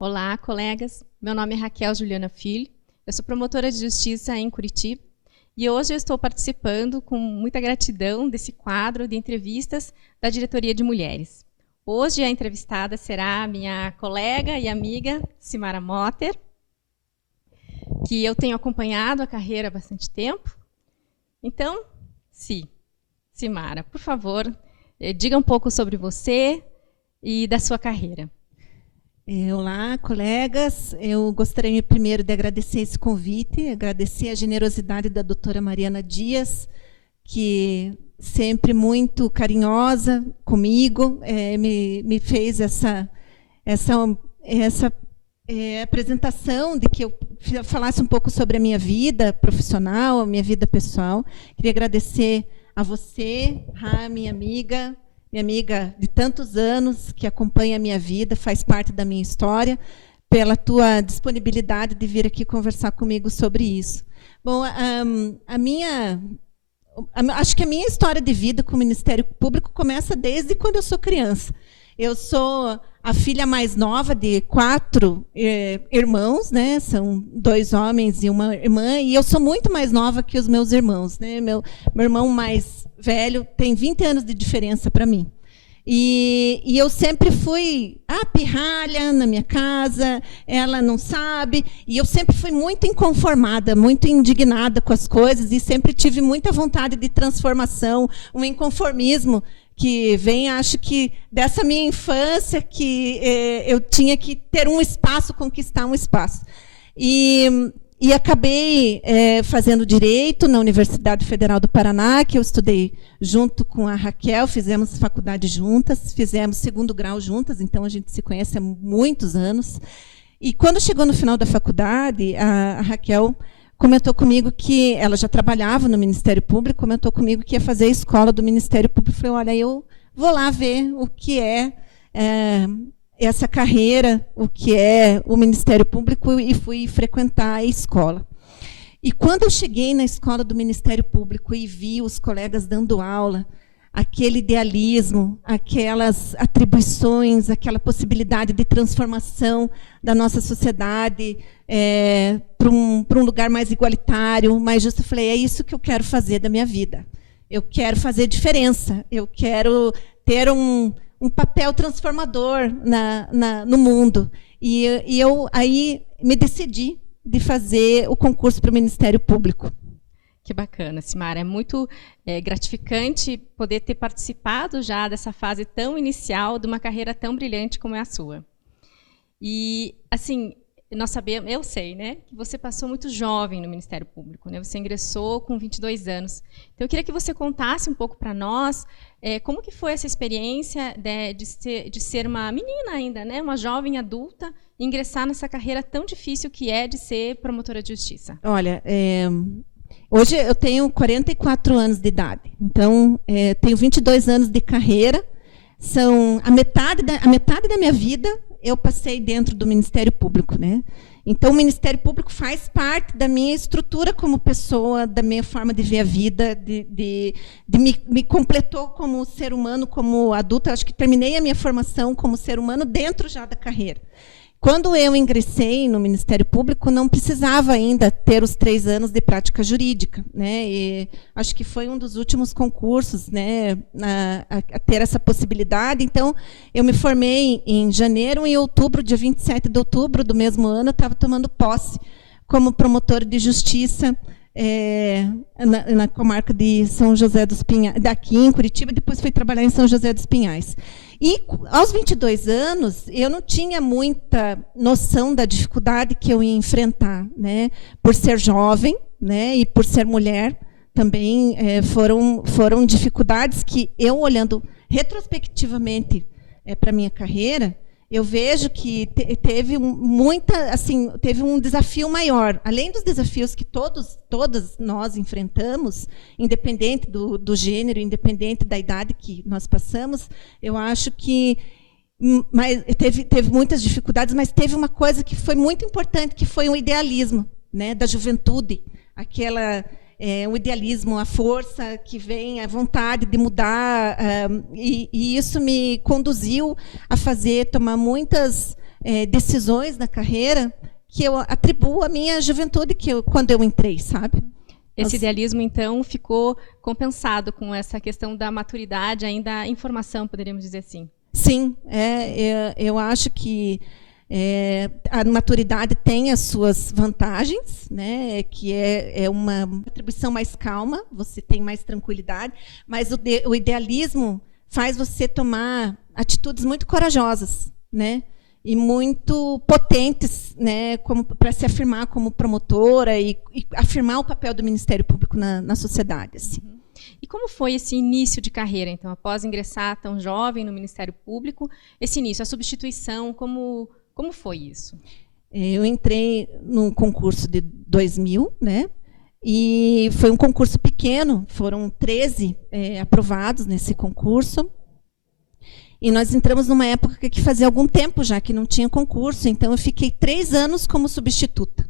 Olá, colegas. Meu nome é Raquel Juliana Filho. Eu sou promotora de justiça em Curitiba e hoje eu estou participando com muita gratidão desse quadro de entrevistas da Diretoria de Mulheres. Hoje a entrevistada será a minha colega e amiga Simara Motter, que eu tenho acompanhado a carreira há bastante tempo. Então, Simara, por favor, diga um pouco sobre você e da sua carreira. Olá, colegas. Eu gostaria primeiro de agradecer esse convite, agradecer a generosidade da doutora Mariana Dias, que sempre muito carinhosa comigo, me fez essa apresentação de que eu falasse um pouco sobre a minha vida profissional, a minha vida pessoal. Queria agradecer a você, minha amiga de tantos anos, que acompanha a minha vida, faz parte da minha história, pela tua disponibilidade de vir aqui conversar comigo sobre isso. Bom, acho que a minha história de vida com o Ministério Público começa desde quando eu sou criança. Eu sou a filha mais nova de 4 irmãos, né? São 2 homens e uma irmã, e eu sou muito mais nova que os meus irmãos, né? Meu irmão mais velho tem 20 anos de diferença para mim. E eu sempre fui a pirralha na minha casa, ela não sabe, e eu sempre fui muito inconformada, muito indignada com as coisas, e sempre tive muita vontade de transformação, um inconformismo que vem, acho que, dessa minha infância, que eu tinha que ter um espaço, conquistar um espaço. E acabei fazendo Direito na Universidade Federal do Paraná, que eu estudei junto com a Raquel, fizemos faculdade juntas, fizemos 2º grau juntas, então a gente se conhece há muitos anos. E quando chegou no final da faculdade, a Raquel comentou comigo que ela já trabalhava no Ministério Público, comentou comigo que ia fazer a escola do Ministério Público. Eu falei, olha, eu vou lá ver o que é essa carreira, o que é o Ministério Público, e fui frequentar a escola. E quando eu cheguei na escola do Ministério Público e vi os colegas dando aula, aquele idealismo, aquelas atribuições, aquela possibilidade de transformação da nossa sociedade para um lugar mais igualitário, mais justo, eu falei, é isso que eu quero fazer da minha vida. Eu quero fazer diferença, eu quero ter um papel transformador no mundo. E eu aí me decidi de fazer o concurso para o Ministério Público. Que bacana, Simara. É muito gratificante poder ter participado já dessa fase tão inicial de uma carreira tão brilhante como é a sua. E, assim, eu sei, né, que você passou muito jovem no Ministério Público, né? Você ingressou com 22 anos. Então, eu queria que você contasse um pouco para nós como que foi essa experiência de ser uma menina ainda, né, uma jovem adulta, e ingressar nessa carreira tão difícil que é de ser promotora de justiça. Olha, hoje eu tenho 44 anos de idade, então tenho 22 anos de carreira. São a metade da minha vida eu passei dentro do Ministério Público, né? Então o Ministério Público faz parte da minha estrutura como pessoa, da minha forma de ver a vida, me completou como ser humano, como adulta. Acho que terminei a minha formação como ser humano dentro já da carreira. Quando eu ingressei no Ministério Público, não precisava ainda ter os 3 anos de prática jurídica, né? E acho que foi um dos últimos concursos, né, a ter essa possibilidade. Então, eu me formei em janeiro, e em outubro, dia 27 de outubro do mesmo ano, eu estava tomando posse como promotora de justiça na comarca de São José dos Pinhais, daqui em Curitiba, depois fui trabalhar em São José dos Pinhais. E, aos 22 anos, eu não tinha muita noção da dificuldade que eu ia enfrentar, né? Por ser jovem, né? E por ser mulher, também foram dificuldades que eu, olhando retrospectivamente para a minha carreira, eu vejo que teve um desafio maior. Além dos desafios que todas nós enfrentamos, independente do gênero, independente da idade que nós passamos, eu acho que teve muitas dificuldades, mas teve uma coisa que foi muito importante, que foi o idealismo, né, da juventude, o idealismo, a força que vem, a vontade de mudar, e isso me conduziu a tomar muitas decisões na carreira que eu atribuo à minha juventude, quando eu entrei, sabe? Esse idealismo, então, ficou compensado com essa questão da maturidade, ainda a informação, poderíamos dizer assim. Sim, eu acho que a maturidade tem as suas vantagens, né, que é uma atribuição mais calma, você tem mais tranquilidade, mas o idealismo faz você tomar atitudes muito corajosas, né, e muito potentes, né, como para se afirmar como promotora e afirmar o papel do Ministério Público na sociedade. Assim. E como foi esse início de carreira, então, após ingressar tão jovem no Ministério Público, esse início, a substituição, como foi isso? Eu entrei no concurso de 2000, né? E foi um concurso pequeno, foram 13 aprovados nesse concurso. E nós entramos numa época que fazia algum tempo já que não tinha concurso, então eu fiquei 3 anos como substituta.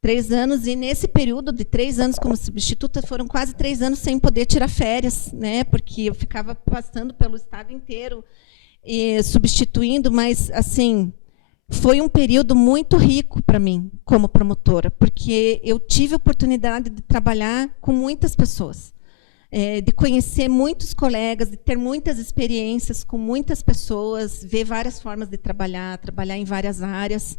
3 anos, e nesse período de 3 anos como substituta, foram quase 3 anos sem poder tirar férias, né? Porque eu ficava passando pelo estado inteiro e substituindo, mas assim, foi um período muito rico para mim como promotora, porque eu tive a oportunidade de trabalhar com muitas pessoas, de conhecer muitos colegas, de ter muitas experiências com muitas pessoas, ver várias formas de trabalhar em várias áreas.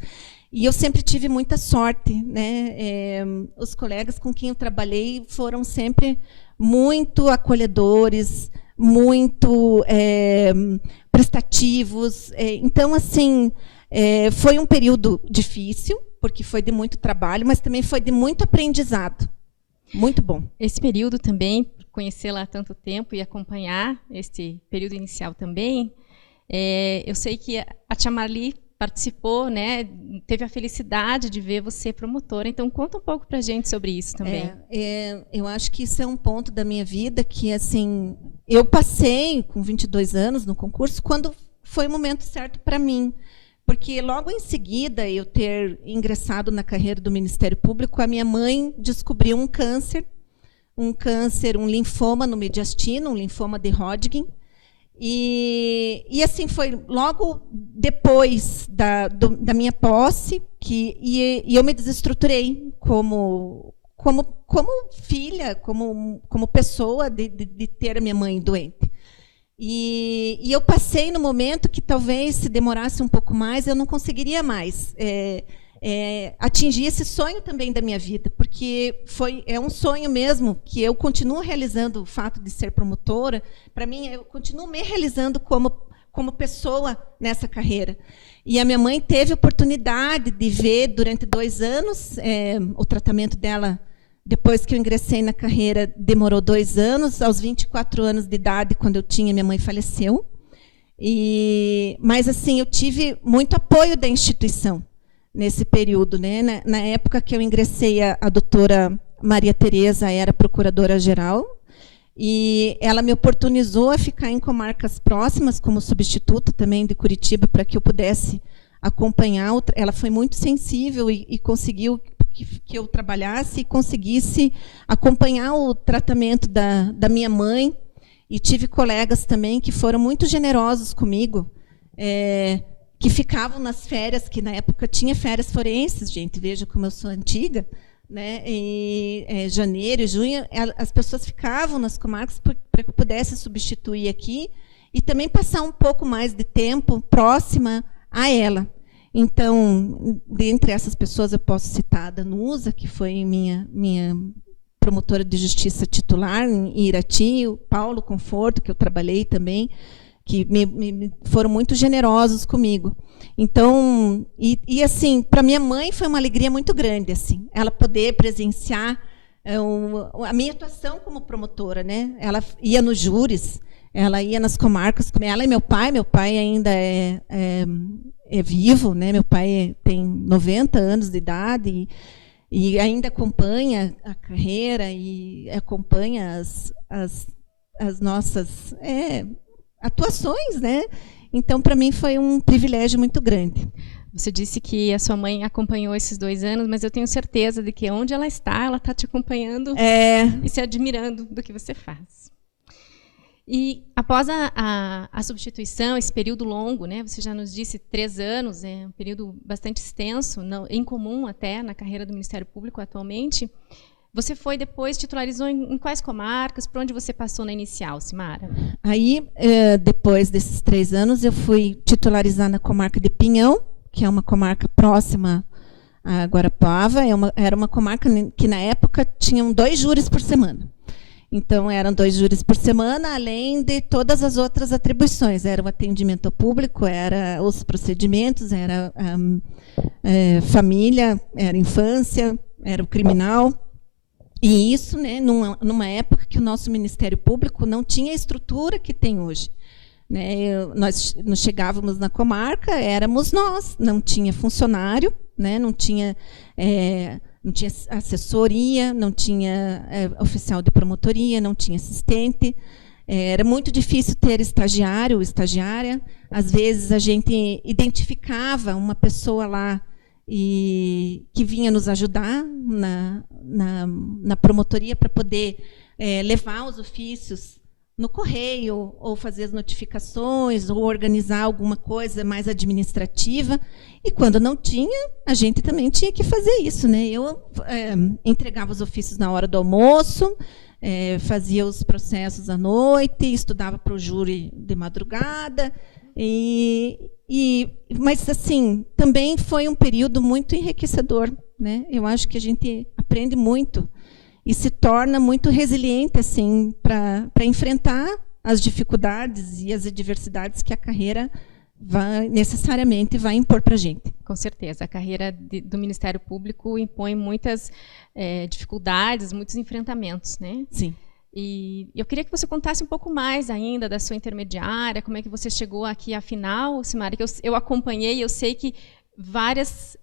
E eu sempre tive muita sorte, né? Os colegas com quem eu trabalhei foram sempre muito acolhedores, muito prestativos. Então, assim, foi um período difícil, porque foi de muito trabalho, mas também foi de muito aprendizado. Muito bom. Esse período também, conhecê-la há tanto tempo e acompanhar esse período inicial também, eu sei que a tia Marli participou, né? Teve a felicidade de ver você promotora. Então, conta um pouco para a gente sobre isso também. Eu acho que isso é um ponto da minha vida que, assim, eu passei com 22 anos no concurso quando foi o momento certo para mim. Porque logo em seguida eu ter ingressado na carreira do Ministério Público, a minha mãe descobriu um câncer, um linfoma no mediastino, um linfoma de Hodgkin. E assim, foi logo depois da minha posse e eu me desestruturei como filha, como pessoa de ter a minha mãe doente. E eu passei no momento que talvez, se demorasse um pouco mais, eu não conseguiria mais atingir esse sonho também da minha vida, porque é um sonho mesmo que eu continuo realizando. O fato de ser promotora, para mim, eu continuo me realizando como pessoa nessa carreira. E a minha mãe teve a oportunidade de ver durante 2 anos, o tratamento dela, depois que eu ingressei na carreira, demorou 2 anos. Aos 24 anos de idade, quando eu tinha, minha mãe faleceu. Mas assim, eu tive muito apoio da instituição nesse período, né? Na época que eu ingressei, a doutora Maria Tereza era procuradora-geral, e ela me oportunizou a ficar em comarcas próximas como substituta também de Curitiba, para que eu pudesse acompanhar. Ela foi muito sensível e conseguiu que eu trabalhasse e conseguisse acompanhar o tratamento da minha mãe. E tive colegas também que foram muito generosos comigo, que ficavam nas férias, que na época tinha férias forenses, gente, veja como eu sou antiga, né? Janeiro e junho, as pessoas ficavam nas comarcas para que eu pudesse substituir aqui e também passar um pouco mais de tempo próxima a ela. Então, dentre essas pessoas, eu posso citar a Danusa, que foi minha promotora de justiça titular em Irati, o Paulo Conforto, que eu trabalhei também, que foram muito generosos comigo. Então, assim, para minha mãe foi uma alegria muito grande, assim, ela poder presenciar a minha atuação como promotora, né? Ela ia nos júris, ela ia nas comarcas, ela e meu pai ainda é vivo, né? Meu pai tem 90 anos de idade e ainda acompanha a carreira e acompanha as nossas atuações, né? Então, para mim, foi um privilégio muito grande. Você disse que a sua mãe acompanhou esses 2 anos, mas eu tenho certeza de que onde ela está te acompanhando e se admirando do que você faz. E após a substituição, esse período longo, né, você já nos disse 3 anos, é um período bastante extenso, não, incomum até na carreira do Ministério Público atualmente, você foi depois, titularizou em quais comarcas, por onde você passou na inicial, Cimara? Aí, depois desses 3 anos, eu fui titularizar na comarca de Pinhão, que é uma comarca próxima a Guarapuava. Era uma comarca que, na época, tinham 2 júris por semana. Então, eram 2 júris por semana, além de todas as outras atribuições. Era o atendimento ao público, era os procedimentos, era família, era infância, era o criminal. E isso, né, numa época que o nosso Ministério Público não tinha a estrutura que tem hoje. Né? Nós chegávamos na comarca, éramos nós, não tinha funcionário, né, não tinha assessoria, não tinha oficial de promotoria, não tinha assistente. Era muito difícil ter estagiário ou estagiária. Às vezes, a gente identificava uma pessoa lá que vinha nos ajudar na promotoria para poder levar os ofícios no correio, ou fazer as notificações, ou organizar alguma coisa mais administrativa. E, quando não tinha, a gente também tinha que fazer isso. Né? Eu entregava os ofícios na hora do almoço, fazia os processos à noite, estudava para o júri de madrugada. Mas, assim, também foi um período muito enriquecedor. Né? Eu acho que a gente aprende muito e se torna muito resiliente, assim, para enfrentar as dificuldades e as adversidades que a carreira necessariamente vai impor para a gente. Com certeza. A carreira do Ministério Público impõe muitas dificuldades, muitos enfrentamentos, né? Sim. E eu queria que você contasse um pouco mais ainda da sua intermediária, como é que você chegou aqui à final, Cimara, que eu acompanhei, eu sei que várias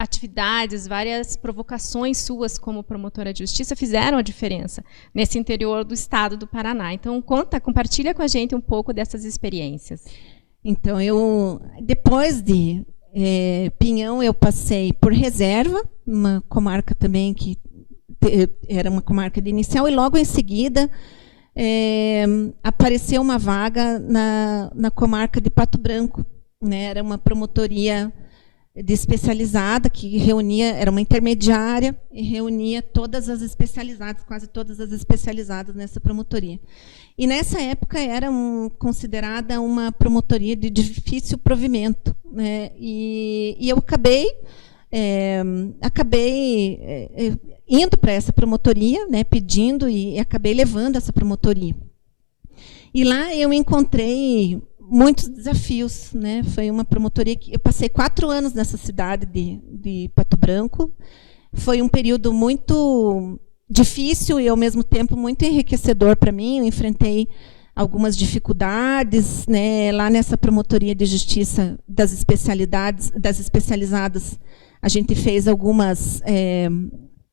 atividades, várias provocações suas como promotora de justiça fizeram a diferença nesse interior do estado do Paraná. Então, compartilha com a gente um pouco dessas experiências. Então, depois de Pinhão, eu passei por Reserva, uma comarca também que era uma comarca de inicial, e logo em seguida apareceu uma vaga na comarca de Pato Branco. Né? Era uma promotoria especializada que era uma intermediária e reunia todas as especializadas, quase todas as especializadas nessa promotoria. E nessa época era considerada uma promotoria de difícil provimento, né? E eu acabei indo para essa promotoria, né, pedindo, e acabei levando essa promotoria. E lá eu encontrei muitos desafios, né? Foi uma promotoria que eu passei 4 anos nessa cidade de Pato Branco. Foi um período muito difícil e, ao mesmo tempo, muito enriquecedor para mim. Eu enfrentei algumas dificuldades, né? Lá nessa promotoria de justiça das especializadas, a gente fez algumas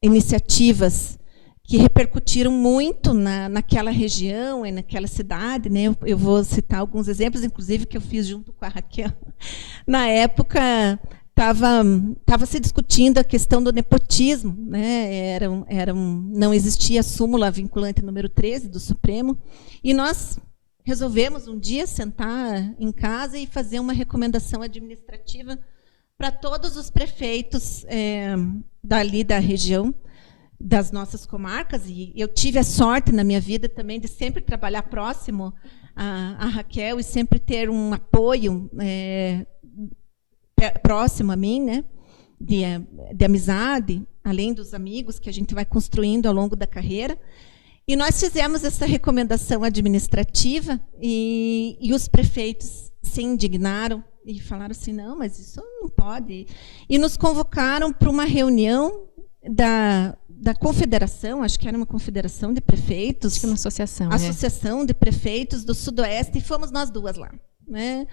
iniciativas que repercutiram muito naquela região e naquela cidade. Né? Eu vou citar alguns exemplos, inclusive, que eu fiz junto com a Raquel. Na época, estava se discutindo a questão do nepotismo. Né? Não existia a súmula vinculante número 13 do Supremo, e nós resolvemos um dia sentar em casa e fazer uma recomendação administrativa para todos os prefeitos dali da região, das nossas comarcas. E eu tive a sorte na minha vida também de sempre trabalhar próximo a Raquel e sempre ter um apoio próximo a mim, né, de amizade, além dos amigos que a gente vai construindo ao longo da carreira. E nós fizemos essa recomendação administrativa e os prefeitos se indignaram e falaram assim: não, mas isso não pode. E nos convocaram para uma reunião da confederação, acho que era uma confederação de prefeitos. Acho que uma associação. Associação de prefeitos do Sudoeste, e fomos nós duas lá. Né?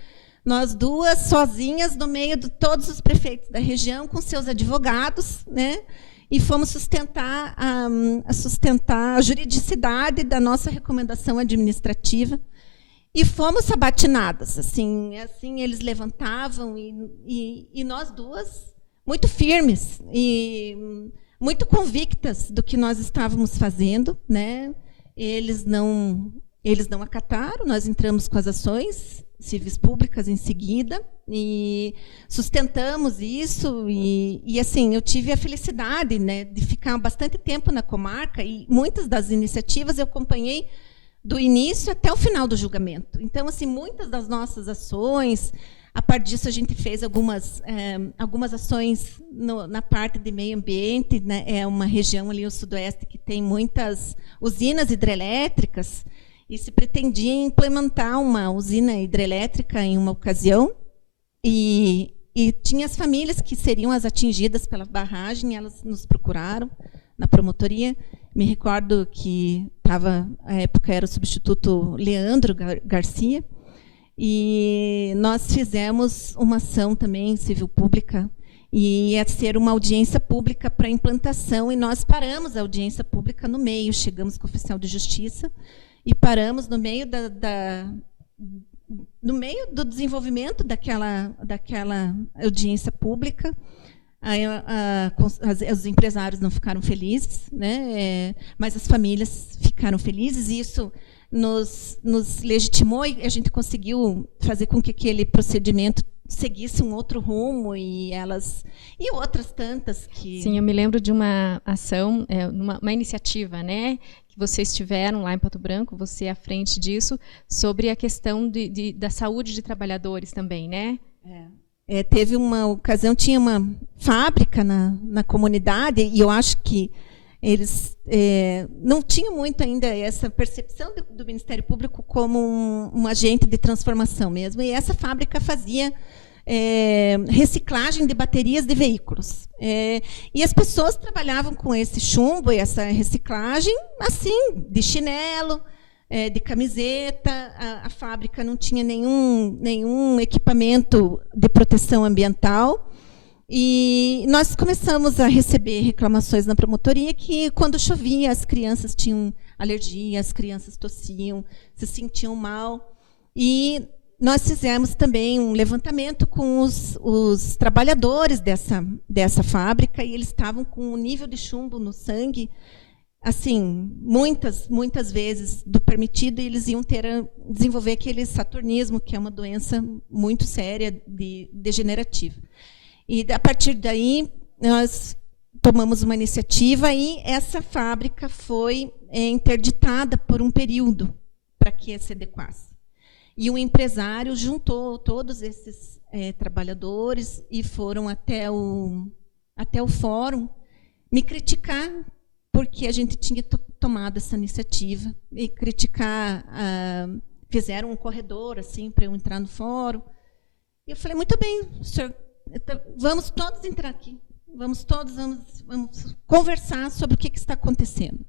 Nós duas, sozinhas, no meio de todos os prefeitos da região, com seus advogados, né? E fomos sustentar a juridicidade da nossa recomendação administrativa. E fomos sabatinadas. Assim eles levantavam, e nós duas, muito firmes e muito convictas do que nós estávamos fazendo, né? eles não acataram, nós entramos com as ações civis públicas em seguida e sustentamos isso e assim, eu tive a felicidade, né, de ficar bastante tempo na comarca e muitas das iniciativas eu acompanhei do início até o final do julgamento. Então, assim, muitas das nossas ações, a partir disso a gente fez algumas ações na parte de meio ambiente, né? É uma região ali, o sudoeste, que tem muitas usinas hidrelétricas, e se pretendia implementar uma usina hidrelétrica em uma ocasião, e tinha as famílias que seriam as atingidas pela barragem, elas nos procuraram na promotoria. Me recordo que estava, à época, era o substituto Leandro Garcia, e nós fizemos uma ação também civil pública, e ia ser uma audiência pública para implantação, e nós paramos a audiência pública no meio, chegamos com o oficial de justiça, e paramos no meio no meio do desenvolvimento daquela audiência pública. Aí, os empresários não ficaram felizes, né? Mas as famílias ficaram felizes, e isso nos legitimou, e a gente conseguiu fazer com que aquele procedimento seguisse um outro rumo, e outras tantas que... Sim, eu me lembro de uma ação, uma iniciativa, né, que vocês tiveram lá em Pato Branco, você à frente disso, sobre a questão da saúde de trabalhadores também, né? Teve uma ocasião, tinha uma fábrica na comunidade, e eu acho que eles não tinham muito ainda essa percepção do Ministério Público como um agente de transformação mesmo, e essa fábrica fazia reciclagem de baterias de veículos. E as pessoas trabalhavam com esse chumbo e essa reciclagem, assim, de chinelo, de camiseta. A fábrica não tinha nenhum equipamento de proteção ambiental. E nós começamos a receber reclamações na promotoria que, quando chovia, as crianças tinham alergia, as crianças tossiam, se sentiam mal. E nós fizemos também um levantamento com os trabalhadores dessa fábrica, e eles estavam com um nível de chumbo no sangue, assim, muitas vezes do permitido, e eles iam desenvolver aquele saturnismo, que é uma doença muito séria, degenerativa. E, a partir daí, nós tomamos uma iniciativa, e essa fábrica foi interditada por um período para que se adequasse. E um empresário juntou todos esses trabalhadores e foram até o fórum me criticar, porque a gente tinha tomado essa iniciativa, e criticar, fizeram um corredor assim para eu entrar no fórum. E eu falei, muito bem, senhor, vamos todos entrar aqui, vamos conversar sobre o que está acontecendo.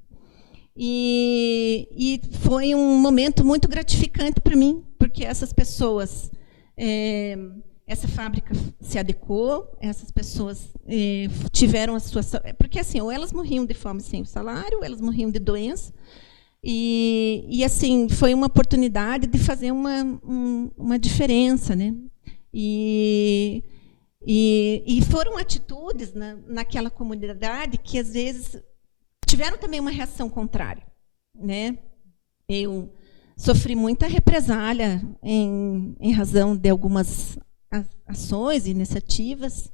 E foi um momento muito gratificante para mim, porque essas pessoas, essa fábrica se adequou, essas pessoas tiveram a sua... Porque, assim, ou elas morriam de fome sem o salário, ou elas morriam de doença. E assim, foi uma oportunidade de fazer uma diferença, né? E foram atitudes naquela comunidade que, às vezes, tiveram também uma reação contrária, né? Eu sofri muita represália em razão de algumas ações e iniciativas,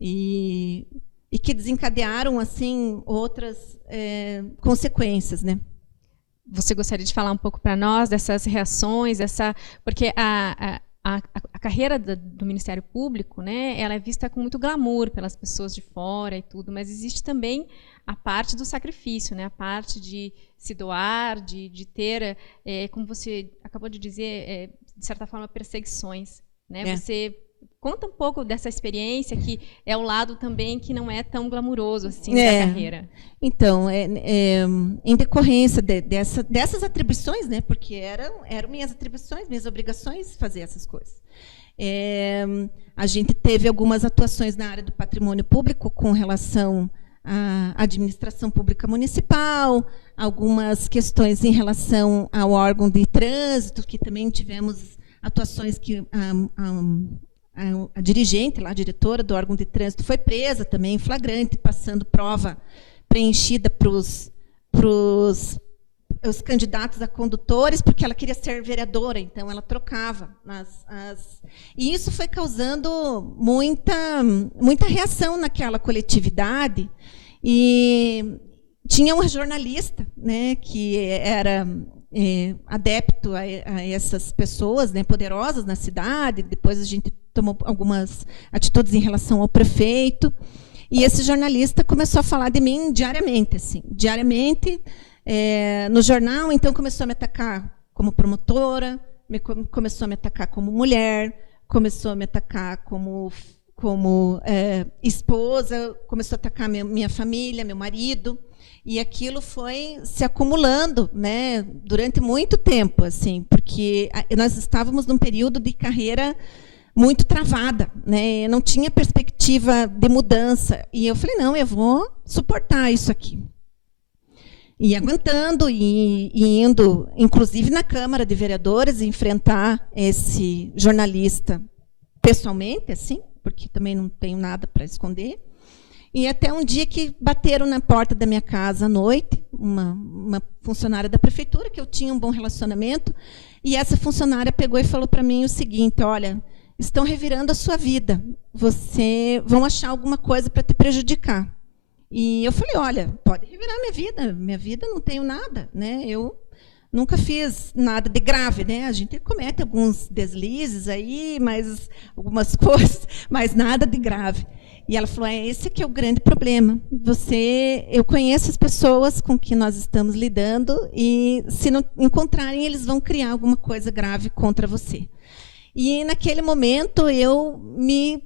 e que desencadearam, assim, outras consequências, né? Você gostaria de falar um pouco para nós dessas reações, porque a carreira do Ministério Público, né, ela é vista com muito glamour pelas pessoas de fora e tudo, mas existe também a parte do sacrifício, né, a parte de se doar, de ter, como você acabou de dizer, de certa forma, perseguições, né? Você conta um pouco dessa experiência, que é o lado também que não é tão glamuroso assim da carreira. Então, em decorrência dessas atribuições, né, porque eram minhas atribuições, minhas obrigações fazer essas coisas. A gente teve algumas atuações na área do patrimônio público com relação à administração pública municipal, algumas questões em relação ao órgão de trânsito, que também tivemos atuações que a dirigente, a diretora do órgão de trânsito, foi presa também em flagrante, passando prova preenchida para os candidatos a condutores, porque ela queria ser vereadora, então ela trocava. E isso foi causando muita reação naquela coletividade. E tinha uma jornalista, né, que era adepto a essas pessoas, né, poderosas na cidade. Depois a gente tomou algumas atitudes em relação ao prefeito. E esse jornalista começou a falar de mim diariamente, assim, diariamente, no jornal. Então começou a me atacar como promotora, começou a me atacar como mulher, começou a me atacar como esposa, começou a atacar minha família, meu marido. E aquilo foi se acumulando, né, durante muito tempo, assim, porque nós estávamos num período de carreira muito travada, né? Eu não tinha perspectiva de mudança. E eu falei, não, eu vou suportar isso aqui. E aguentando, e indo, inclusive na Câmara de Vereadores, enfrentar esse jornalista pessoalmente, assim, porque também não tenho nada para esconder. E até um dia que bateram na porta da minha casa à noite, uma funcionária da prefeitura, que eu tinha um bom relacionamento, e essa funcionária pegou e falou para mim o seguinte: olha, estão revirando a sua vida, vão achar alguma coisa para te prejudicar. E eu falei, olha, pode revirar minha vida não tenho nada, né? Eu nunca fiz nada de grave, né? A gente comete alguns deslizes aí, algumas coisas, mas nada de grave. E ela falou, esse que é o grande problema. Eu conheço as pessoas com que nós estamos lidando e, se não encontrarem, eles vão criar alguma coisa grave contra você. E, naquele momento, eu me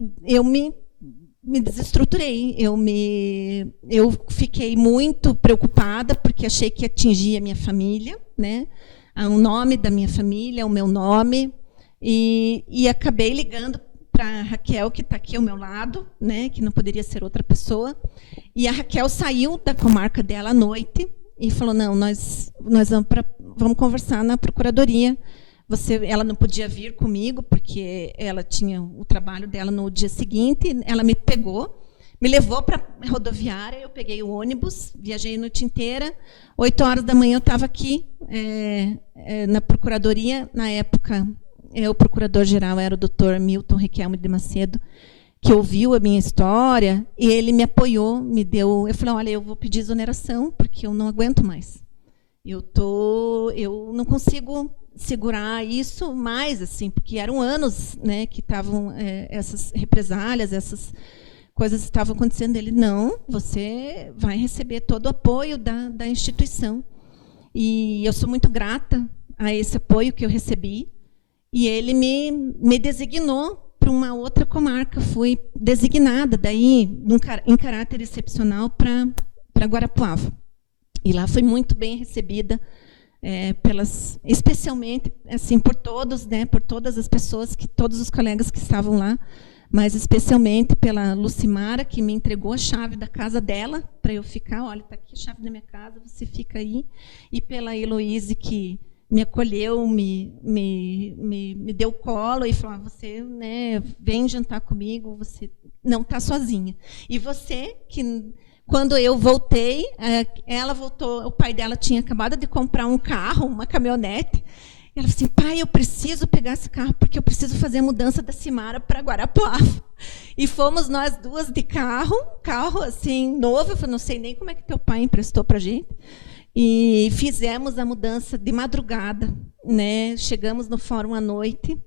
desestruturei. Eu fiquei muito preocupada, porque achei que atingia a minha família, né? O nome da minha família, o meu nome. E acabei ligando para a Raquel, que está aqui ao meu lado, né, que não poderia ser outra pessoa. E a Raquel saiu da comarca dela à noite e falou, não, nós vamos conversar na procuradoria. Ela não podia vir comigo, porque ela tinha o trabalho dela no dia seguinte. Ela me pegou, me levou para a rodoviária, eu peguei o ônibus, viajei a noite inteira. 8 horas da manhã eu estava aqui na procuradoria. Na época, o procurador-geral era o doutor Milton Riquelme de Macedo, que ouviu a minha história, e ele me apoiou, me deu... Eu falei, olha, eu vou pedir exoneração, porque eu não aguento mais. Eu não consigo segurar isso mais, assim, porque eram anos, né, que estavam essas represálias, essas coisas estavam acontecendo. Ele, não, você vai receber todo o apoio da instituição. E eu sou muito grata a esse apoio que eu recebi. E ele me designou para uma outra comarca. Fui designada, daí, em caráter excepcional, para Guarapuava. E lá fui muito bem recebida, especialmente assim, por todos, né, por todas as pessoas, todos os colegas que estavam lá, mas especialmente pela Lucimara, que me entregou a chave da casa dela, para eu ficar, olha, está aqui a chave da minha casa, você fica aí. E pela Heloíse, que me acolheu, me deu colo e falou, você, né, vem jantar comigo, você não está sozinha. E você, que quando eu voltei, ela voltou, o pai dela tinha acabado de comprar um carro, uma caminhonete. Ela falou assim, pai, eu preciso pegar esse carro, porque eu preciso fazer a mudança da Cimara para Guarapuava. E fomos nós duas de carro assim, novo. Eu falei, não sei nem como é que teu pai emprestou para a gente. E fizemos a mudança de madrugada, né? Chegamos no fórum à noite,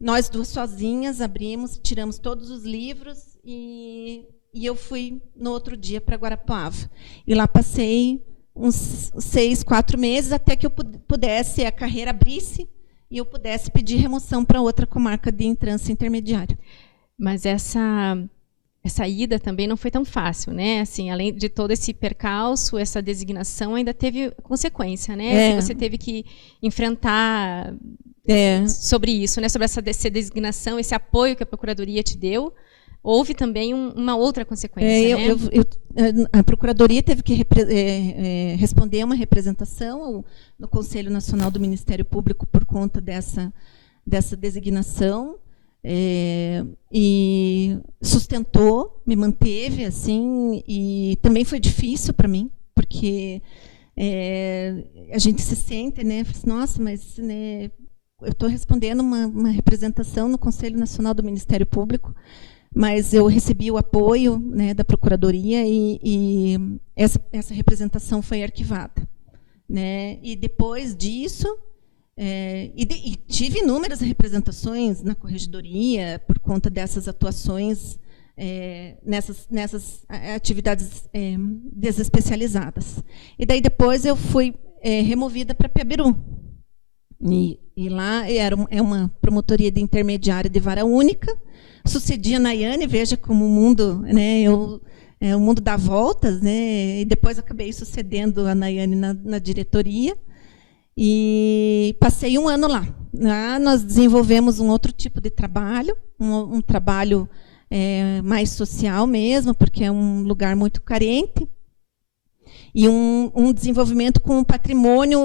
nós duas sozinhas, abrimos, tiramos todos os livros e eu fui no outro dia para Guarapuava. E lá passei uns 6, 4 meses, até que eu pudesse, a carreira abrisse e eu pudesse pedir remoção para outra comarca de entrância intermediária. Mas essa ida também não foi tão fácil, né? Assim, além de todo esse percalço, essa designação ainda teve consequência, né? Você teve que enfrentar sobre isso, né? Sobre essa designação, esse apoio que a Procuradoria te deu. Houve também uma outra consequência, né? A Procuradoria teve que responder uma representação no Conselho Nacional do Ministério Público por conta dessa designação. E sustentou, me manteve, assim, e também foi difícil para mim, porque a gente se sente, né, fala assim, nossa, mas né, eu estou respondendo uma representação no Conselho Nacional do Ministério Público, mas eu recebi o apoio, né, da Procuradoria e essa representação foi arquivada, né? E depois disso, e tive inúmeras representações na Corregedoria por conta dessas atuações nessas atividades desespecializadas. E daí depois eu fui removida para Piabiru. E lá é uma promotoria de intermediária de vara única. Sucedia a Nayane, veja como o mundo, né, o mundo dá voltas, né, e depois acabei sucedendo a Nayane na diretoria. E passei 1 ano lá. Lá nós desenvolvemos um outro tipo de trabalho, um trabalho mais social mesmo, porque é um lugar muito carente, e um desenvolvimento com patrimônio,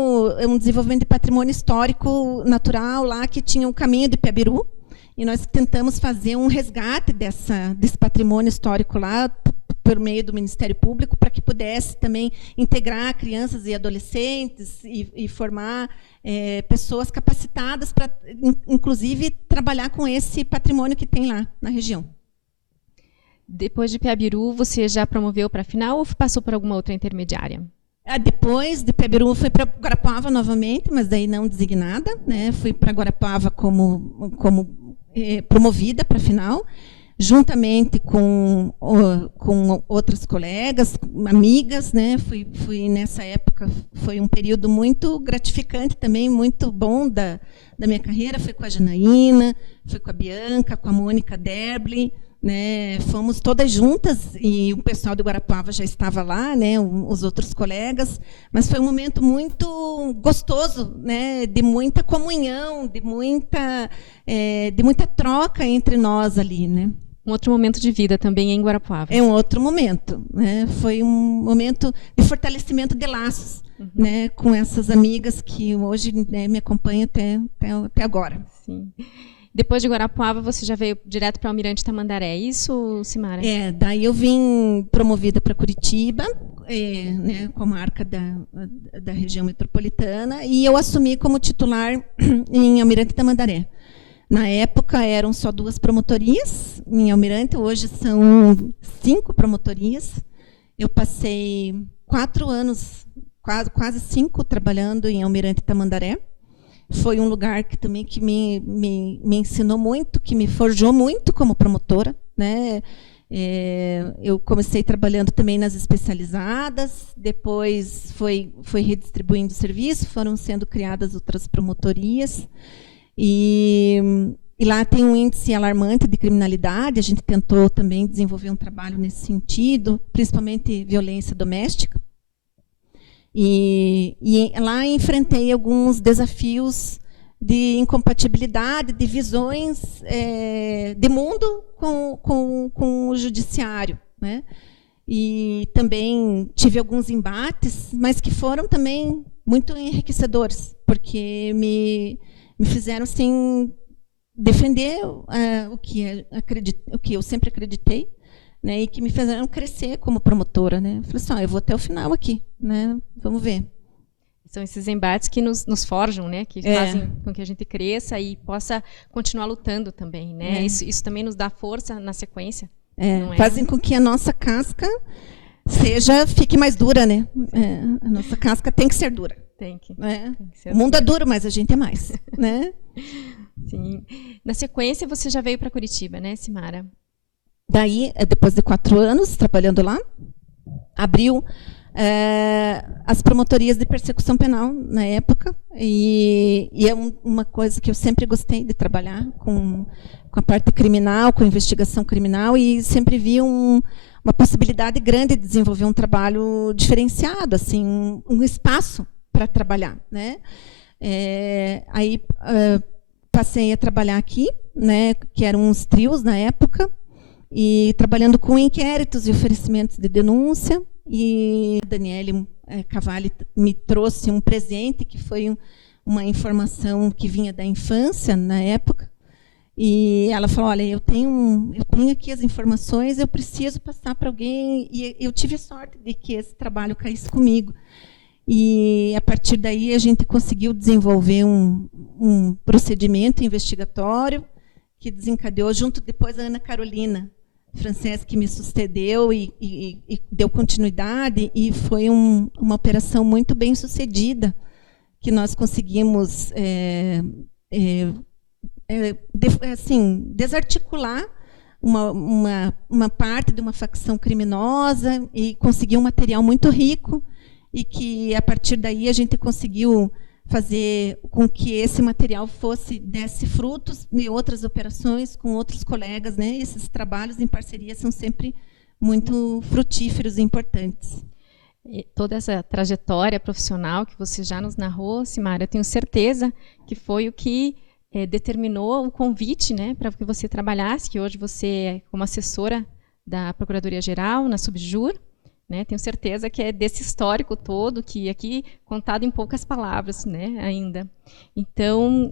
um desenvolvimento de patrimônio histórico natural lá, que tinha o caminho de Piabiru, e nós tentamos fazer um resgate desse patrimônio histórico lá, por meio do Ministério Público, para que pudesse também integrar crianças e adolescentes e formar pessoas capacitadas para, inclusive, trabalhar com esse patrimônio que tem lá na região. Depois de Piabiru, você já promoveu para a final ou passou por alguma outra intermediária? Depois de Piabiru, fui para Guarapuava novamente, mas daí não designada, né? Fui para Guarapuava como promovida para a final, juntamente com outras colegas, amigas, né? Fui nessa época, foi um período muito gratificante também, muito bom da minha carreira. Fui com a Janaína, fui com a Bianca, com a Mônica Derble, né? Fomos todas juntas e o pessoal de Guarapuava já estava lá, né? Os outros colegas, mas foi um momento muito gostoso, né? De muita comunhão, de muita troca entre nós ali, né? Um outro momento de vida também em Guarapuava. É um outro momento, né? Foi um momento de fortalecimento de laços, né? Com essas amigas que hoje, né, me acompanham até agora. Sim. Depois de Guarapuava, você já veio direto para Almirante Tamandaré, é isso, Cimara? Daí eu vim promovida para Curitiba, né, comarca da região metropolitana, e eu assumi como titular em Almirante Tamandaré. Na época eram só 2 promotorias em Almirante, hoje são 5 promotorias. Eu passei 4 anos, quase 5, trabalhando em Almirante Tamandaré. Foi um lugar que também que me ensinou muito, que me forjou muito como promotora, né? Eu comecei trabalhando também nas especializadas, depois foi redistribuindo o serviço, foram sendo criadas outras promotorias, e lá tem um índice alarmante de criminalidade. A gente tentou também desenvolver um trabalho nesse sentido, principalmente violência doméstica. E lá enfrentei alguns desafios de incompatibilidade, de visões de mundo com o judiciário, né? E também tive alguns embates, mas que foram também muito enriquecedores, porque me fizeram assim, defender o que eu sempre acreditei, né, e que me fizeram crescer como promotora, né? Falei assim, eu vou até o final aqui, né? Vamos ver. São esses embates que nos forjam, né? Que fazem com que a gente cresça e possa continuar lutando também, né? Isso também nos dá força na sequência. Fazem com que a nossa casca fique mais dura, né? A nossa casca tem que ser dura. Tem que ser o mundo é duro, mas a gente é mais, né? Sim. Na sequência, você já veio para Curitiba, né, Cimara? Daí, depois de 4 anos trabalhando lá, abriu as promotorias de persecução penal na época, e é uma coisa que eu sempre gostei de trabalhar com a parte criminal, com a investigação criminal, e sempre vi uma possibilidade grande de desenvolver um trabalho diferenciado, assim, um espaço para trabalhar, né? Aí passei a trabalhar aqui, né, que eram uns trios na época, e trabalhando com inquéritos e oferecimentos de denúncia. E a Daniele Cavalli me trouxe um presente, que foi uma informação que vinha da infância na época. E ela falou, olha, eu tenho aqui as informações, eu preciso passar para alguém. E eu tive a sorte de que esse trabalho caísse comigo. E, a partir daí, a gente conseguiu desenvolver um procedimento investigatório que desencadeou, junto depois a Ana Carolina Francesc, que me sucedeu e deu continuidade, e foi uma operação muito bem sucedida, que nós conseguimos assim, desarticular uma parte de uma facção criminosa e conseguir um material muito rico, e que, a partir daí, a gente conseguiu fazer com que esse material desse frutos em outras operações com outros colegas, né? Esses trabalhos em parceria são sempre muito frutíferos e importantes. E toda essa trajetória profissional que você já nos narrou, Simara, eu tenho certeza que foi o que determinou o convite, né, para que você trabalhasse, que hoje você é como assessora da Procuradoria-Geral na Subjur, né? Tenho certeza que é desse histórico todo, que aqui contado em poucas palavras, né, ainda. Então,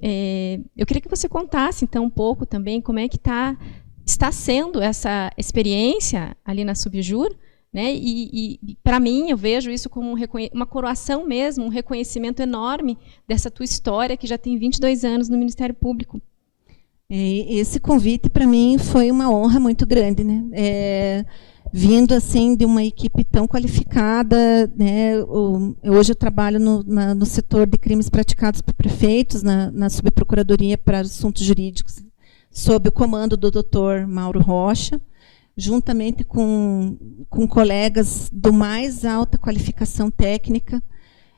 eu queria que você contasse então um pouco também como é que está sendo essa experiência ali na Subjur, né? E para mim eu vejo isso como uma coroação mesmo, um reconhecimento enorme dessa tua história, que já tem 22 anos no Ministério Público. Esse convite para mim foi uma honra muito grande, né? Vindo assim de uma equipe tão qualificada, né? Hoje eu trabalho no setor de crimes praticados por prefeitos, na Subprocuradoria para Assuntos Jurídicos, sob o comando do Dr. Mauro Rocha, juntamente com colegas do mais alta qualificação técnica,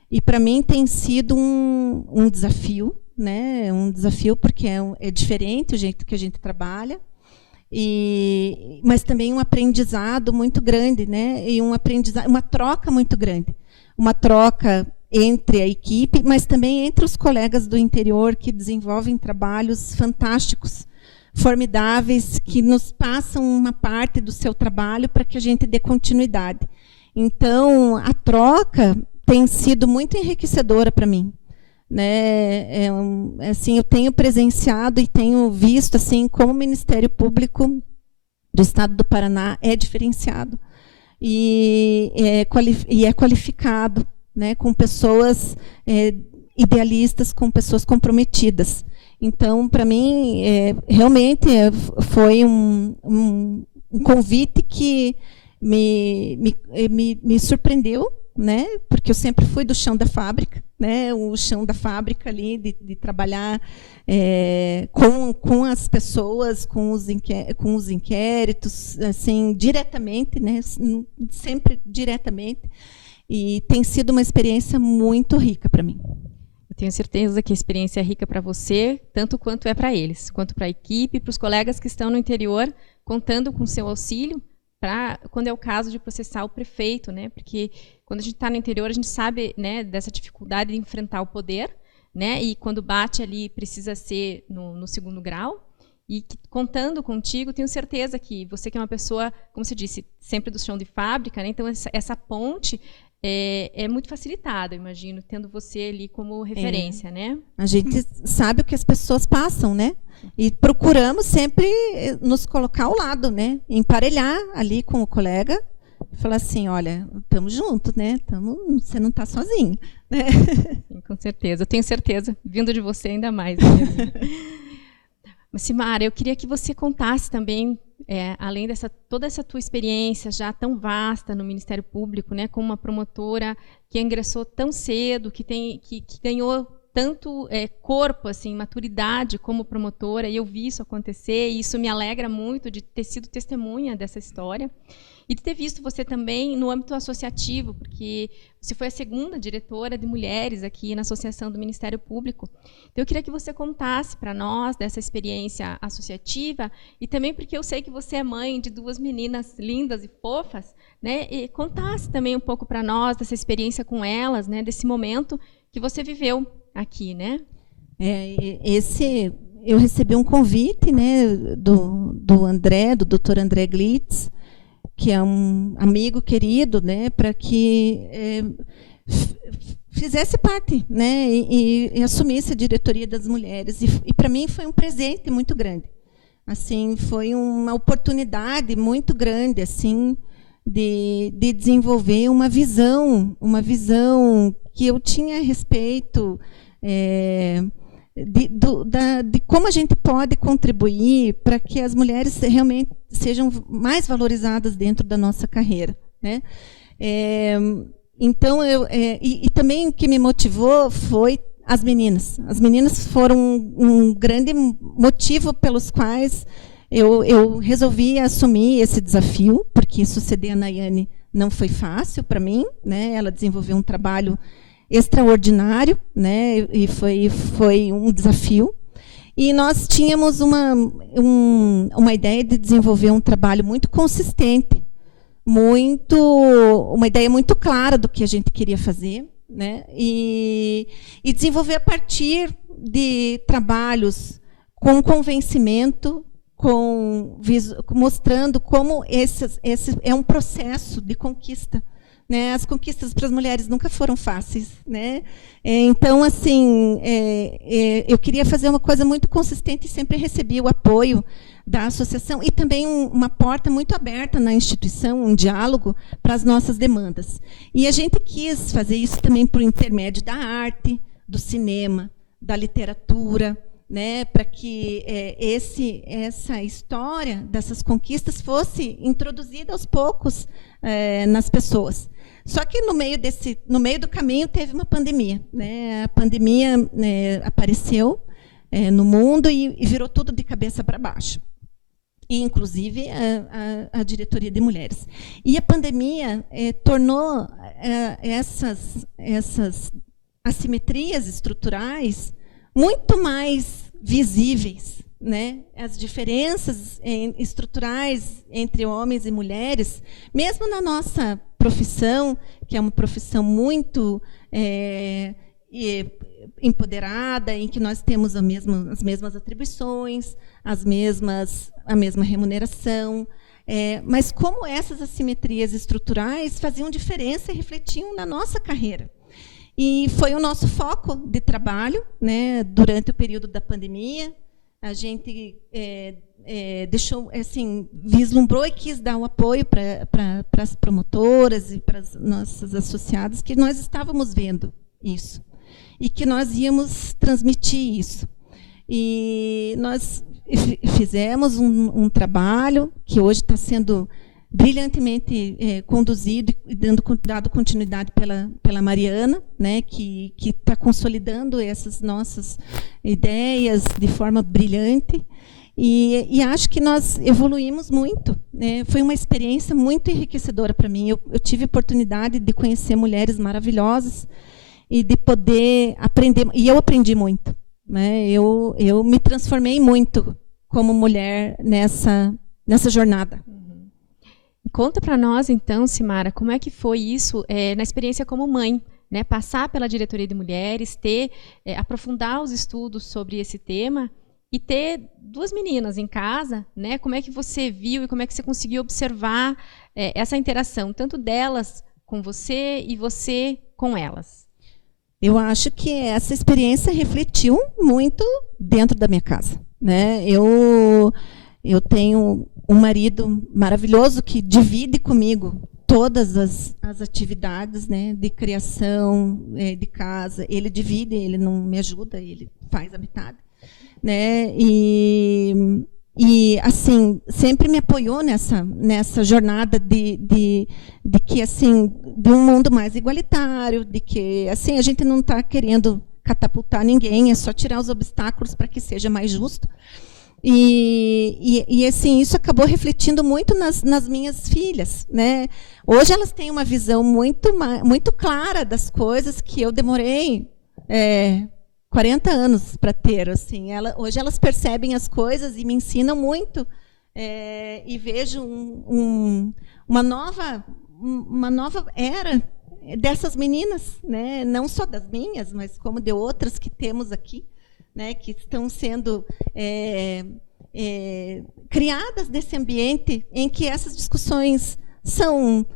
e para mim tem sido um desafio, né? Um desafio porque é diferente o jeito que a gente trabalha. Mas também um aprendizado muito grande, né? E uma troca muito grande, uma troca entre a equipe, mas também entre os colegas do interior, que desenvolvem trabalhos fantásticos, formidáveis, que nos passam uma parte do seu trabalho para que a gente dê continuidade. Então, a troca tem sido muito enriquecedora para mim, né? Assim, eu tenho presenciado e tenho visto assim como o Ministério Público do Estado do Paraná é diferenciado e é qualificado, né? Com pessoas idealistas, com pessoas comprometidas. Então, para mim, realmente foi um convite que me surpreendeu, né? Porque eu sempre fui do chão da fábrica, né? O chão da fábrica ali, de trabalhar com as pessoas, com os inquéritos, assim, diretamente, né? Sempre diretamente. E tem sido uma experiência muito rica para mim. Eu tenho certeza que a experiência é rica para você, tanto quanto é para eles, quanto para a equipe, para os colegas que estão no interior, contando com seu auxílio, quando é o caso de processar o prefeito, né? Porque quando a gente está no interior, a gente sabe, né, dessa dificuldade de enfrentar o poder, né? E quando bate ali, precisa ser no segundo grau. E contando contigo, tenho certeza que você, que é uma pessoa, como você disse, sempre do chão de fábrica, né? Então essa ponte é muito facilitada, eu imagino, tendo você ali como referência, né? A gente sabe o que as pessoas passam, né? E procuramos sempre nos colocar ao lado, né? Emparelhar ali com o colega, falar assim, olha, estamos juntos, né? Você não está sozinho, né? Sim, com certeza, eu tenho certeza, vindo de você ainda mais. Né? Mas, Simara, eu queria que você contasse também, além toda essa tua experiência já tão vasta no Ministério Público, né, como uma promotora que ingressou tão cedo, que ganhou tanto corpo, assim, maturidade como promotora, e eu vi isso acontecer, e isso me alegra muito de ter sido testemunha dessa história. E de ter visto você também no âmbito associativo, porque você foi a segunda diretora de mulheres aqui na Associação do Ministério Público. Então, eu queria que você contasse para nós dessa experiência associativa, e também porque eu sei que você é mãe de duas meninas lindas e fofas, né? E contasse também um pouco para nós dessa experiência com elas, né? Desse momento que você viveu aqui, né? Eu recebi um convite, né, do Dr. André Glitz, que é um amigo querido, né, para que fizesse parte, né, e assumisse a diretoria das mulheres. E para mim foi um presente muito grande. Assim, foi uma oportunidade muito grande, assim, de desenvolver uma visão que eu tinha a respeito de como a gente pode contribuir para que as mulheres realmente sejam mais valorizadas dentro da nossa carreira, né? Então, e também o que me motivou foi as meninas. As meninas foram um grande motivo pelos quais eu resolvi assumir esse desafio, porque suceder a Nayane não foi fácil para mim, né? Ela desenvolveu um trabalho extraordinário, né? E foi um desafio. E nós tínhamos uma ideia de desenvolver um trabalho muito consistente, uma ideia muito clara do que a gente queria fazer, né? E desenvolver a partir de trabalhos com convencimento, mostrando como esse é um processo de conquista, né? As conquistas para as mulheres nunca foram fáceis, né? Então, assim, eu queria fazer uma coisa muito consistente e sempre recebi o apoio da associação e também uma porta muito aberta na instituição, um diálogo para as nossas demandas. E a gente quis fazer isso também por intermédio da arte, do cinema, da literatura, né, para que essa história dessas conquistas fosse introduzida aos poucos nas pessoas. Só que no meio do caminho teve uma pandemia, né? A pandemia apareceu no mundo e virou tudo de cabeça para baixo, e inclusive a diretoria de mulheres. E a pandemia tornou essas assimetrias estruturais muito mais visíveis, né? As diferenças estruturais entre homens e mulheres, mesmo na nossa profissão, que é uma profissão muito empoderada, em que nós temos as mesmas atribuições, a mesma remuneração, mas como essas assimetrias estruturais faziam diferença e refletiam na nossa carreira. E foi o nosso foco de trabalho, né, durante o período da pandemia. A gente deixou, assim, vislumbrou e quis dar o apoio para as promotoras e para as nossas associadas, que nós estávamos vendo isso e que nós íamos transmitir isso. E nós fizemos um trabalho que hoje está sendo brilhantemente conduzido e dado continuidade pela Mariana, né, que está consolidando essas nossas ideias de forma brilhante. E acho que nós evoluímos muito, né? Foi uma experiência muito enriquecedora para mim. Eu tive a oportunidade de conhecer mulheres maravilhosas e de poder aprender. E eu aprendi muito, né? Eu me transformei muito como mulher nessa jornada. Conta para nós, então, Simara, como é que foi isso na experiência como mãe, né? Passar pela diretoria de mulheres, aprofundar os estudos sobre esse tema e ter duas meninas em casa, né? Como é que você viu e como é que você conseguiu observar essa interação, tanto delas com você e você com elas? Eu acho que essa experiência refletiu muito dentro da minha casa, né? Eu tenho um marido maravilhoso que divide comigo todas as atividades, né, de criação de casa. Ele divide, ele não me ajuda, ele faz a metade, né? E assim, sempre me apoiou nessa jornada de que, assim, de um mundo mais igualitário, de que, assim, a gente não está querendo catapultar ninguém, é só tirar os obstáculos para que seja mais justo. E assim, isso acabou refletindo muito nas minhas filhas, né? Hoje elas têm uma visão muito clara das coisas que eu demorei 40 anos para ter. Assim. Hoje elas percebem as coisas e me ensinam muito, e vejo uma nova era dessas meninas, né? Não só das minhas, mas como de outras que temos aqui, né, que estão sendo criadas nesse ambiente em que essas discussões são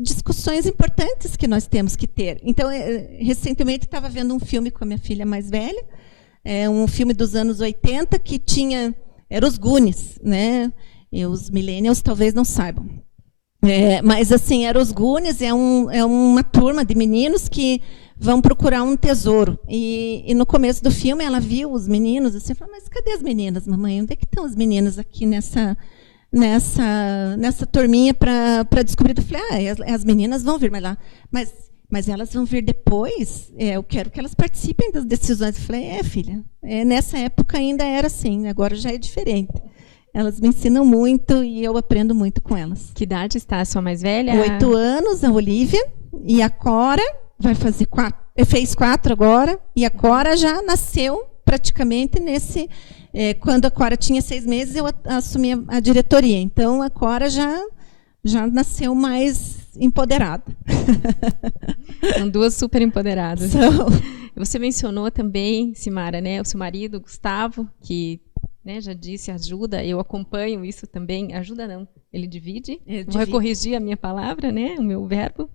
discussões importantes que nós temos que ter. Então, recentemente estava vendo um filme com a minha filha mais velha, um filme dos anos 80 que era os Goonies, né? E os millennials talvez não saibam. Mas assim, era os Goonies, é uma turma de meninos que vão procurar um tesouro. E no começo do filme ela viu os meninos assim, falou, mas cadê as meninas, mamãe? Onde é que estão as meninas aqui nessa turminha para descobrir? Eu falei, as meninas vão vir, mas elas vão vir depois? Eu quero que elas participem das decisões. Eu falei, filha, nessa época ainda era assim, agora já é diferente. Elas me ensinam muito e eu aprendo muito com elas. Que idade está a sua mais velha? 8 anos, a Olivia, e a Cora vai fazer 4. Fez 4 agora, e a Cora já nasceu praticamente nesse... quando a Cora tinha 6 meses, eu assumi a diretoria. Então, a Cora já nasceu mais empoderada. São 2 super empoderadas. São. Você mencionou também, Simara, né, o seu marido, Gustavo, que... já disse, ajuda, eu acompanho isso também. Ajuda não, ele divide. Vou corrigir a minha palavra, né, o meu verbo.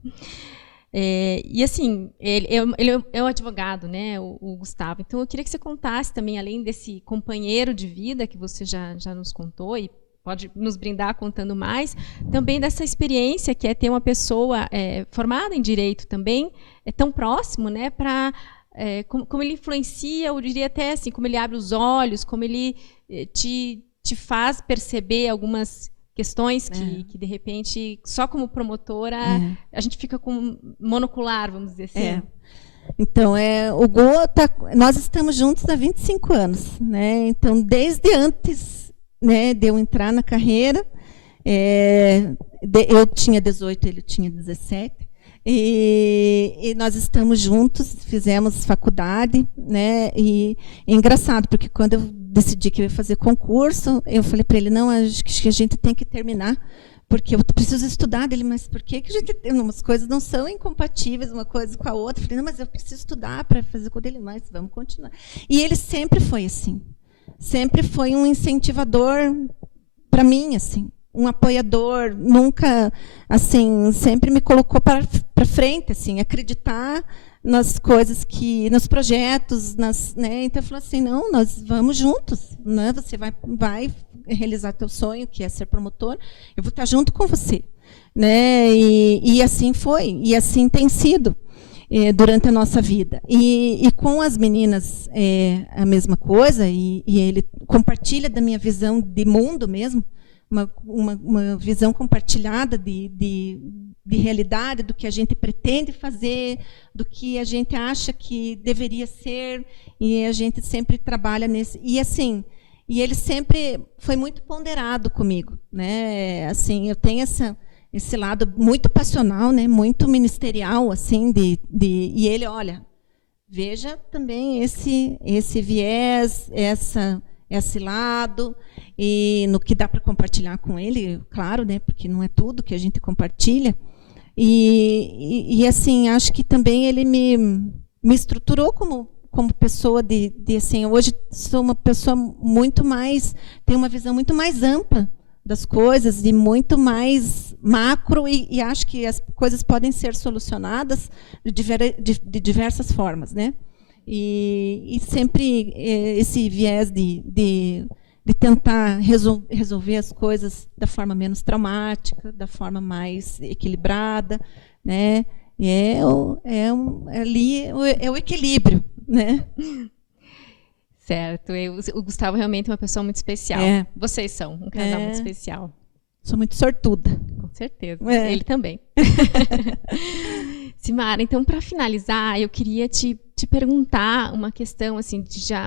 E assim, ele é um advogado, né, o Gustavo. Então eu queria que você contasse também, além desse companheiro de vida que você já nos contou e pode nos brindar contando mais, também dessa experiência que é ter uma pessoa formada em direito também, tão próximo, né, para... como ele influencia, eu diria até assim, como ele abre os olhos, como ele te faz perceber algumas questões que de repente, só como promotora, a gente fica com monocular, vamos dizer assim. Então, o Gu, nós estamos juntos há 25 anos. Né? Então, desde antes, né, de eu entrar na carreira, eu tinha 18, ele tinha 17. E nós estamos juntos, fizemos faculdade, né? E é engraçado, porque quando eu decidi que eu ia fazer concurso, eu falei para ele, não, acho que a gente tem que terminar, porque eu preciso estudar dele, mas por que a gente tem umas coisas não são incompatíveis uma coisa com a outra? Eu falei, não, mas eu preciso estudar para fazer com o dele, mas vamos continuar. E ele sempre foi assim, sempre foi um incentivador para mim, assim. Um apoiador, nunca, assim, sempre me colocou para frente, assim, acreditar nas coisas nos projetos, né? Então, falou assim, não, nós vamos juntos, né? Você vai realizar teu sonho, que é ser promotor, eu vou estar junto com você, né? E assim foi, e assim tem sido durante a nossa vida. E com as meninas a mesma coisa, e ele compartilha da minha visão de mundo mesmo, uma visão compartilhada de realidade, do que a gente pretende fazer, do que a gente acha que deveria ser, e a gente sempre trabalha nesse... E assim, ele sempre foi muito ponderado comigo, né? Assim, eu tenho esse lado muito passional, né? Muito ministerial, assim, e ele, olha, veja também esse viés, esse lado, e no que dá para compartilhar com ele, claro, né, porque não é tudo que a gente compartilha. E assim, acho que também ele me estruturou como pessoa assim, hoje sou uma pessoa muito mais, tenho uma visão muito mais ampla das coisas e muito mais macro, e acho que as coisas podem ser solucionadas de diversas formas, né? E sempre esse viés de tentar resolver as coisas da forma menos traumática, da forma mais equilibrada, né? Ali é o equilíbrio, né? Certo. O Gustavo realmente é uma pessoa muito especial. Vocês são um casal muito especial. Sou muito sortuda. Com certeza. Ele também. Simara, então, para finalizar, eu queria te perguntar uma questão, assim,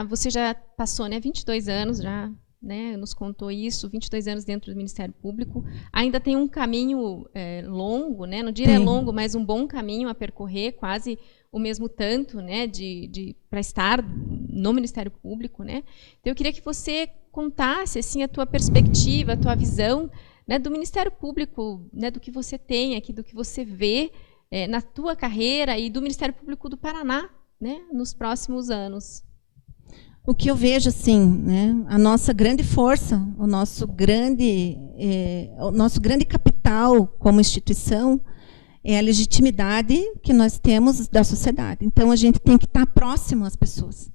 você já passou, né, 22 anos, já, né, nos contou isso, 22 anos dentro do Ministério Público, ainda tem um caminho longo, né, não diria longo, mas um bom caminho a percorrer, quase o mesmo tanto, né, para estar no Ministério Público, né? Então, eu queria que você contasse, assim, a tua perspectiva, a tua visão, né, do Ministério Público, né, do que você tem aqui, do que você vê na tua carreira e do Ministério Público do Paraná, né, nos próximos anos. O que eu vejo, assim, né, a nossa grande força, o nosso grande capital como instituição é a legitimidade que nós temos da sociedade. Então, a gente tem que estar próximo às pessoas.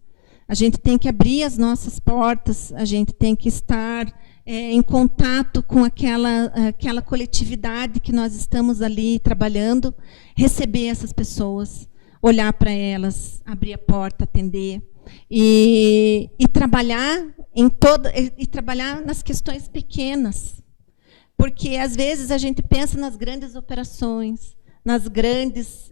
A gente tem que abrir as nossas portas, a gente tem que estar em contato com aquela coletividade que nós estamos ali trabalhando, receber essas pessoas, olhar para elas, abrir a porta, atender e trabalhar trabalhar nas questões pequenas, porque às vezes a gente pensa nas grandes operações, nas grandes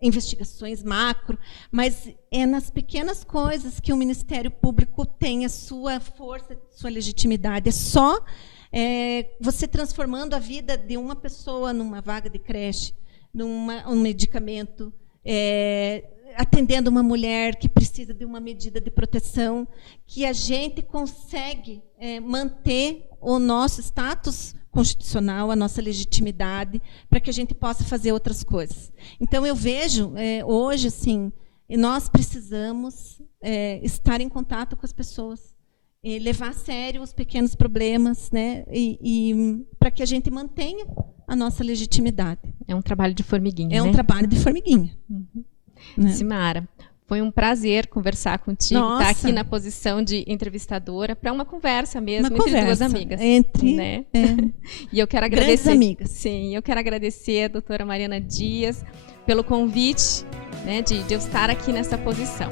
investigações macro, mas é nas pequenas coisas que o Ministério Público tem a sua força, sua legitimidade. É só você transformando a vida de uma pessoa numa vaga de creche, um medicamento, atendendo uma mulher que precisa de uma medida de proteção, que a gente consegue manter o nosso status constitucional, a nossa legitimidade, para que a gente possa fazer outras coisas. Então, eu vejo, hoje, assim, nós precisamos estar em contato com as pessoas, levar a sério os pequenos problemas, né, e para que a gente mantenha a nossa legitimidade. É um trabalho de formiguinha, É um trabalho de formiguinha. Uhum. Né? Simara, foi um prazer conversar contigo, estar aqui na posição de entrevistadora para uma conversa mesmo, entre duas amigas. Né? E eu quero agradecer. Grandes amigas. Sim, eu quero agradecer a doutora Mariana Dias pelo convite, né, de eu estar aqui nessa posição.